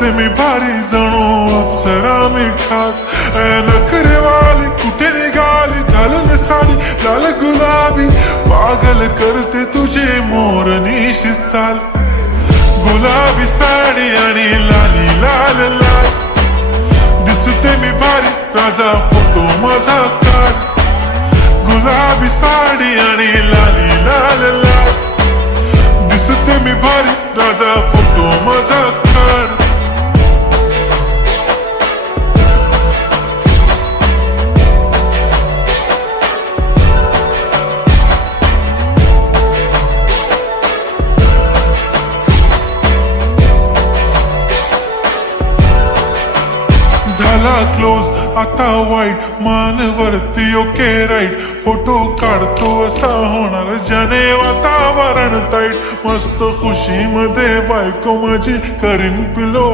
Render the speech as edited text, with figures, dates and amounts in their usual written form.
दिसते मी भारी जणू अप्सरा मी खास. नखरे वाली कुठे निघाली घालून साडी लाल गुलाबी, पागल करते तुझे मोरनीश चाल. गुलाबी साडी आणि लाली लाल लाल, दिसते मी भारी राजा फोटो माझा काढ. गुलाबी साडी आणि लाली लाल लाल, दिसते मी भारी राजा फोटो माझा काढ. झाला क्लोज आता वाईट, मान वरती ओके राईट. फोटो काढतो असा होणार ज्याने वातावरण ताईट. मस्त खुशी मध्ये बायको माझी करीन पिलो.